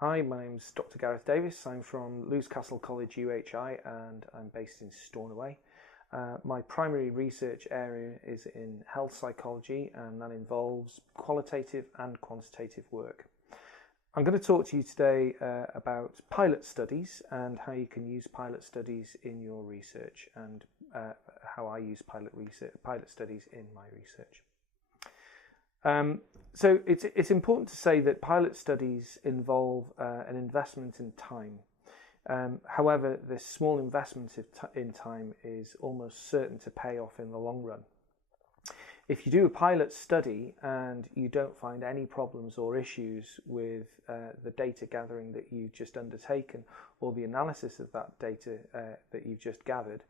Hi, my name's Dr. Gareth Davis. I'm from Lewes Castle College UHI and I'm based in Stornoway. My primary research area is in health psychology and that involves qualitative and quantitative work. I'm going to talk to you today about pilot studies and how you can use pilot studies in your research and how I use pilot studies in my research. So it's important to say that pilot studies involve an investment in time. However, this small investment in time is almost certain to pay off in the long run. If you do a pilot study and you don't find any problems or issues with the data gathering that you've just undertaken or the analysis of that data that you've just gathered,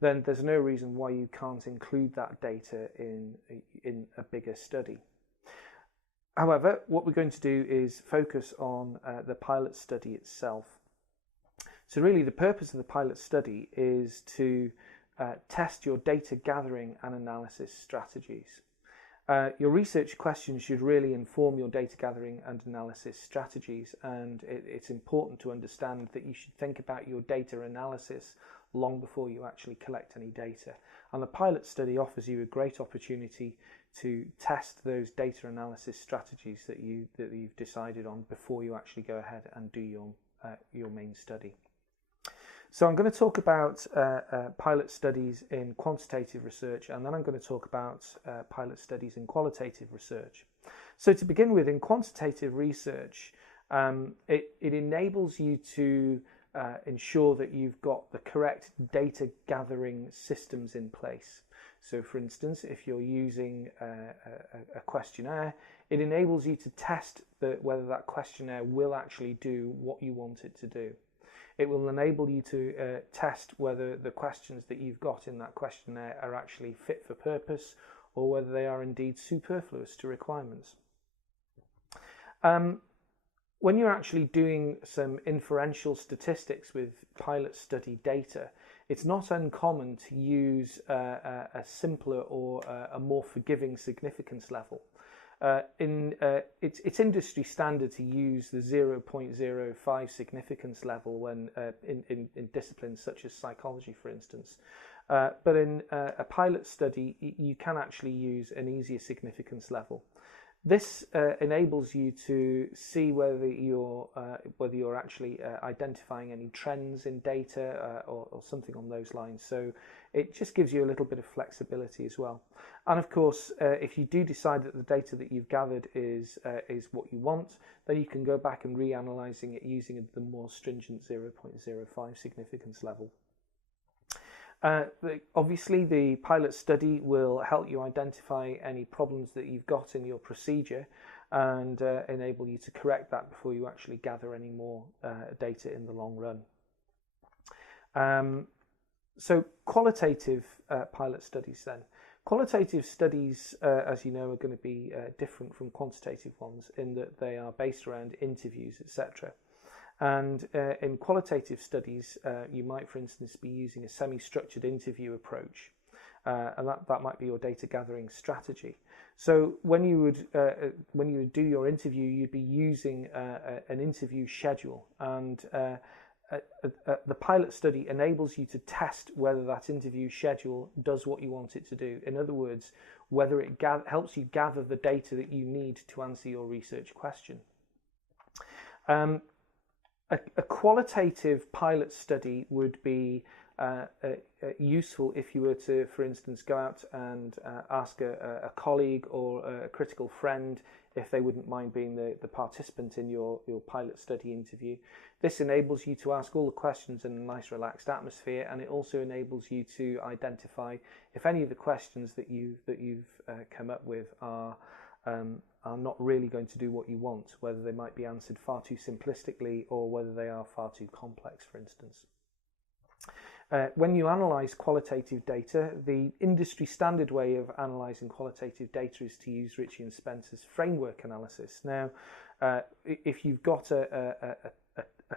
then there's no reason why you can't include that data in a bigger study. However, what we're going to do is focus on the pilot study itself. So really the purpose of the pilot study is to test your data gathering and analysis strategies. Your research questions should really inform your data gathering and analysis strategies, and it's important to understand that you should think about your data analysis long before you actually collect any data. And the pilot study offers you a great opportunity to test those data analysis strategies that you've decided on before you actually go ahead and do your main study. So I'm going to talk about pilot studies in quantitative research, and then I'm going to talk about pilot studies in qualitative research. So to begin with, in quantitative research, it enables you to ensure that you've got the correct data gathering systems in place. So for instance, if you're using a questionnaire, it enables you to test whether that questionnaire will actually do what you want it to do. It will enable you to test whether the questions that you've got in that questionnaire are actually fit for purpose or whether they are indeed superfluous to requirements. When you're actually doing some inferential statistics with pilot study data, it's not uncommon to use a simpler or a more forgiving significance level. It's industry standard to use the 0.05 significance level when in disciplines such as psychology, for instance. But in a pilot study, you can actually use an easier significance level. This enables you to see whether you're actually identifying any trends in data or something on those lines. So it just gives you a little bit of flexibility as well. And of course, if you do decide that the data that you've gathered is what you want, then you can go back and reanalyzing it using the more stringent 0.05 significance level. Obviously, the pilot study will help you identify any problems that you've got in your procedure and enable you to correct that before you actually gather any more data in the long run. So qualitative pilot studies then. Qualitative studies, as you know, are going to be different from quantitative ones in that they are based around interviews, etc. And in qualitative studies, you might, for instance, be using a semi-structured interview approach, and that might be your data gathering strategy. So when you would do your interview, you'd be using an interview schedule, and the pilot study enables you to test whether that interview schedule does what you want it to do. In other words, whether it helps you gather the data that you need to answer your research question. A qualitative pilot study would be useful if you were to, for instance, go out and ask a colleague or a critical friend if they wouldn't mind being the participant in your pilot study interview. This enables you to ask all the questions in a nice relaxed atmosphere, and it also enables you to identify if any of the questions that you've come up with are not really going to do what you want, whether they might be answered far too simplistically or whether they are far too complex, for instance. When you analyse qualitative data, the industry standard way of analysing qualitative data is to use Ritchie and Spencer's framework analysis. Now, if you've got a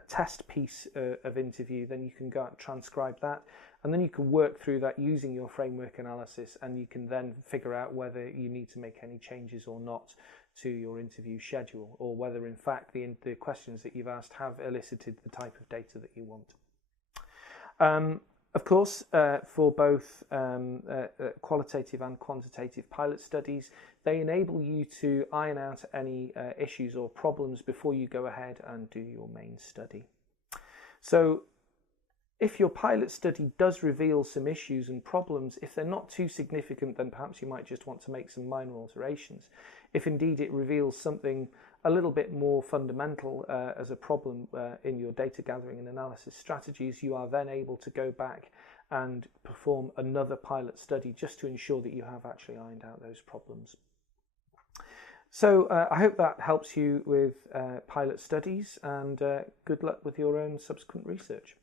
test piece of interview, then you can go out and transcribe that and then you can work through that using your framework analysis, and you can then figure out whether you need to make any changes or not to your interview schedule, or whether in fact the questions that you've asked have elicited the type of data that you want. Of course, for both qualitative and quantitative pilot studies, they enable you to iron out any issues or problems before you go ahead and do your main study. So if your pilot study does reveal some issues and problems, if they're not too significant, then perhaps you might just want to make some minor alterations. If indeed it reveals something a little bit more fundamental as a problem in your data gathering and analysis strategies, you are then able to go back and perform another pilot study just to ensure that you have actually ironed out those problems. So I hope that helps you with pilot studies, and good luck with your own subsequent research.